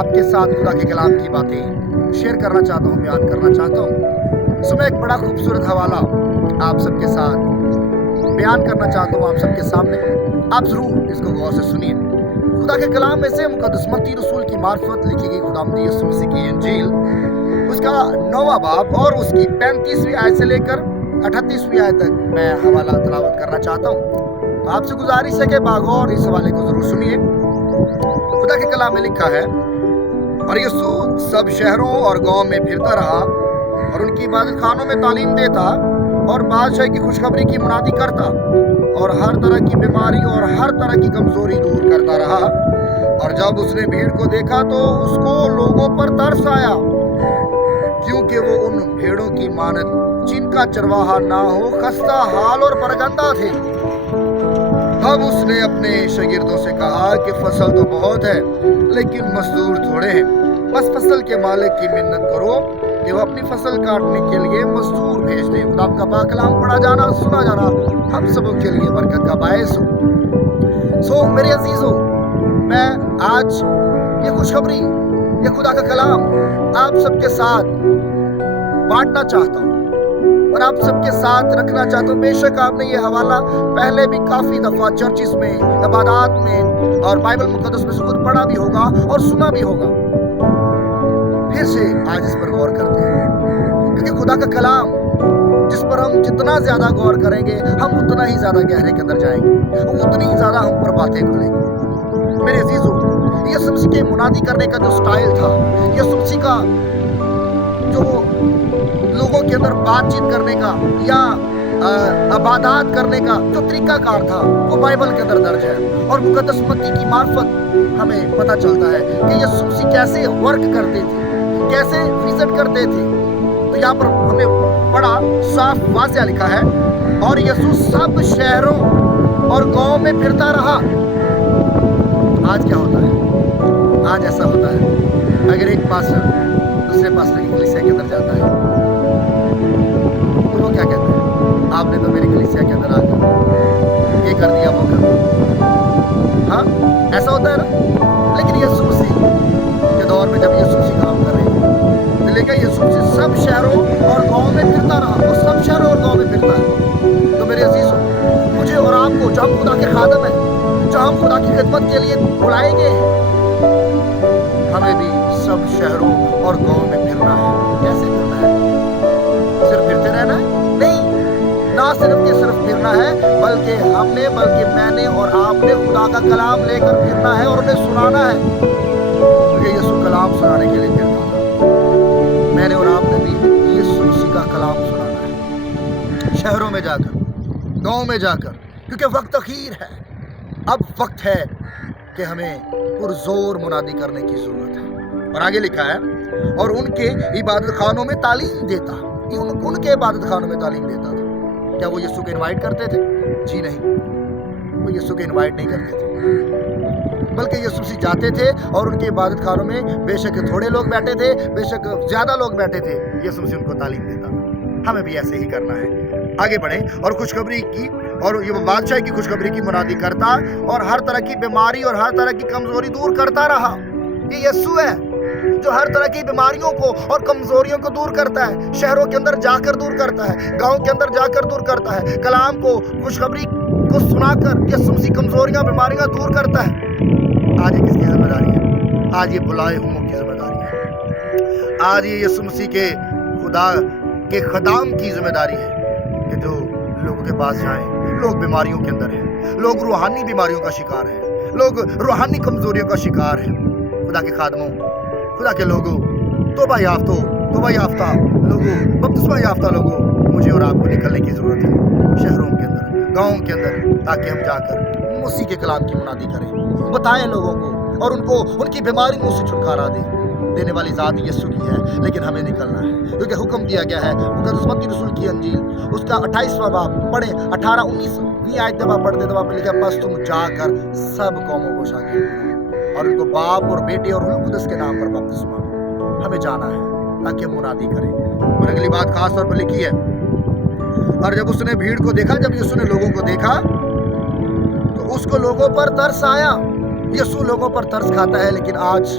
آپ کے ساتھ خدا کے کلام کی باتیں شیئر کرنا چاہتا ہوں، بیان کرنا چاہتا ہوں۔ میں ایک بڑا خوبصورت حوالہ آپ سب کے ساتھ بیان کرنا چاہتا ہوں، آپ سب کے سامنے۔ آپ ضرور اس کو غور سے سنیے۔ خدا کے کلام میں سے مقدس متی رسول کی معرفت لکھی گئی خداوند یسوع مسیح کی انجیل، اس کا 9واں باب اور اس کی 35ویں آیت سے لے کر 38ویں آیت تک میں حوالہ تلاوت کرنا چاہتا ہوں۔ تو آپ سے گزارش ہے کہ باغور اس حوالے کو ضرور سنیے۔ خدا کے کلام میں لکھا ہے، اور یسوع سب شہروں اور گاؤں میں پھرتا رہا اور ان کی عبادت خانوں میں تعلیم دیتا اور بادشاہ کی خوشخبری کی منادی کرتا اور ہر طرح کی بیماری اور ہر طرح کی کمزوری دور کرتا رہا۔ اور جب اس نے بھیڑ کو دیکھا تو اس کو لوگوں پر ترس آیا، کیونکہ وہ ان بھیڑوں کی مانند جن کا چرواہا نہ ہو، خستہ حال اور پرگندہ تھے۔ تب اس نے اپنے شاگردوں سے کہا کہ فصل تو بہت ہے لیکن مزدور تھوڑے ہیں، بس فصل کے مالک کی منت کرو کہ وہ اپنی فصل کاٹنے کے لیے مزدور بھیج دے۔ خدا کا پاک کلام پڑھا جانا، سنا جانا ہم سب کے لیے برکت کا باعث ہو۔ میرے عزیزو، میں آج یہ خوشخبری، یہ خدا کا کلام آپ سب کے ساتھ بانٹنا چاہتا ہوں اور آپ سب کے ساتھ رکھنا چاہتا ہوں۔ بے شک آپ نے یہ حوالہ پہلے بھی کافی دفعہ چرچز میں، عبادات میں اور بائبل مقدس میں سے خود پڑھا بھی ہوگا اور سنا بھی ہوگا۔ پھر سے آج اس پر غور کرتے ہیں، کیونکہ خدا کا کلام جس پر ہم جتنا زیادہ غور کریں گے، ہم اتنا ہی زیادہ گہرے کے اندر جائیں گے، اتنی ہی زیادہ ہم پر باتیں کھلیں گی۔ میرے عزیزو، یسوع مسیح کے منادی کرنے کا جو سٹائل تھا، یسوع مسیح کا جو لوگوں کے اندر بات چیت کرنے کا یا عبادات کرنے کا جو طریقہ کار تھا، وہ بائبل کے اندر درج ہے۔ اور مقدس متی کی معرفت ہمیں پتہ چلتا ہے کہ یسوع مسیح کیسے ورک کرتے تھے، کیسے وزٹ کرتے تھے۔ تو یہاں پر ہمیں بڑا صاف واضح لکھا ہے، اور یسوع سب شہروں اور گاؤں میں پھرتا رہا۔ آج کیا ہوتا ہے؟ آج ایسا ہوتا ہے، اگر ایک پاسٹر دوسرے پاسٹر کی کلیسیا کے اندر جاتا ہے تو وہ کیا کہتا ہے؟ آپ نے تو میری کلیسیا کے اندر آ کر یہ کر دیا، وہ کر دیا۔ ہاں، ایسا ہوتا ہے نا۔ لیکن یسوع مسیح کے دور میں جب یسوع مسیح کام کر رہے ہیں، تو لکھا یسوع مسیح سب شہروں اور گاؤں میں پھرتا رہا، وہ سب شہروں اور گاؤں میں پھرتا ہے۔ تو میرے عزیزو، مجھے اور آپ کو، جو ہم خدا کے خادم ہیں، جو ہم خدا کی خدمت کے لیے بلائے گئے ہیں، ہمیں بھی سب شہروں اور گاؤں میں پھرنا ہے۔ کیسے پھرنا ہے؟ صرف پھرتے رہنا ہے؟ نہیں، نہ صرف کہ صرف پھرنا ہے، بلکہ میں نے اور آپ نے خدا کا کلام لے کر پھرنا ہے اور انہیں سنانا ہے، کیونکہ یسوع کلام سنانے کے لیے پھرتا تھا۔ میں نے اور آپ نے بھی یسوع مسیح کا کلام سنانا ہے، شہروں میں جا کر، گاؤں میں جا کر، کیونکہ وقت اخیر ہے۔ اب وقت ہے کہ ہمیں پرزور منادی کرنے کی ضرورت ہے۔ اور آگے لکھا ہے، اور ان کے عبادت خانوں میں تعلیم دیتا۔ ان کے عبادت خانوں میں تعلیم دیتا تھا۔ کیا وہ یسوع کو انوائٹ کرتے تھے؟ جی نہیں، وہ یسوع کو انوائٹ نہیں کرتے تھے، بلکہ یسوع سے جاتے تھے اور ان کے عبادت خانوں میں بے شک تھوڑے لوگ بیٹھے تھے، بے شک زیادہ لوگ بیٹھے تھے، یسوع سے ان کو تعلیم دیتا۔ ہمیں بھی ایسے ہی کرنا ہے۔ آگے بڑھیں، اور خوشخبری کی، اور یہ بادشاہ کی خوشخبری کی منادی کرتا اور ہر طرح کی بیماری اور ہر طرح کی کمزوری دور کرتا رہا۔ یہ یسوع ہے جو ہر طرح کی بیماریوں کو اور کمزوریوں کو دور کرتا ہے، شہروں کے اندر جا کر دور کرتا ہے، گاؤں کے اندر جا کر دور کرتا ہے، کلام کو، خوشخبری کو سنا کر یسوع مسیح کمزوریاں، بیماریاں دور کرتا ہے۔ آج یہ کس کی ذمہ داری ہے؟ آج یہ بلائے ہوئوں کی ذمہ داری ہے۔ آج یہ یسوع مسیح کے خدا کے خدام کی ذمہ داری ہے کہ جو لوگوں کے پاس جائیں۔ لوگ بیماریوں کے اندر ہیں، لوگ روحانی بیماریوں کا شکار ہیں، لوگ روحانی کمزوریوں کا شکار ہیں۔ خدا کے خادموں، خدا کے لوگوں، توبہ یافتہ لوگوں، بپتسمہ یافتہ لوگوں، مجھے اور آپ کو نکلنے کی ضرورت ہے شہروں کے اندر، گاؤں کے اندر، تاکہ ہم جا کر مسیح کے کلام کی منادی کریں، بتائیں لوگوں کو، اور ان کو ان کی بیماریوں سے چھٹکارا دیں۔ دینے والی ذات یسوع کی ہے، لیکن ہمیں نکلنا ہے، کیونکہ حکم دیا گیا ہے مقدس متی رسول کی انجیل اس کا 28واں باب پڑھیں، 18-19 آیت جب آپ پڑھتے تو وہاں پہ لکھا، بس تم جا کر سب قوموں کو شاگرد بناؤ اور ان کو باپ اور بیٹے اور روح القدس کے نام پر بپتسمہ دو۔ ہمیں جانا ہے تاکہ ہم منادی کریں۔ اور اگلی بات خاص طور پر لکھی ہے، اور جب اس نے بھیڑ کو دیکھا، جب یسوع نے لوگوں کو دیکھا تو اس کو لوگوں پر ترس آیا۔ یسوع لوگوں پر ترس کھاتا ہے، لیکن آج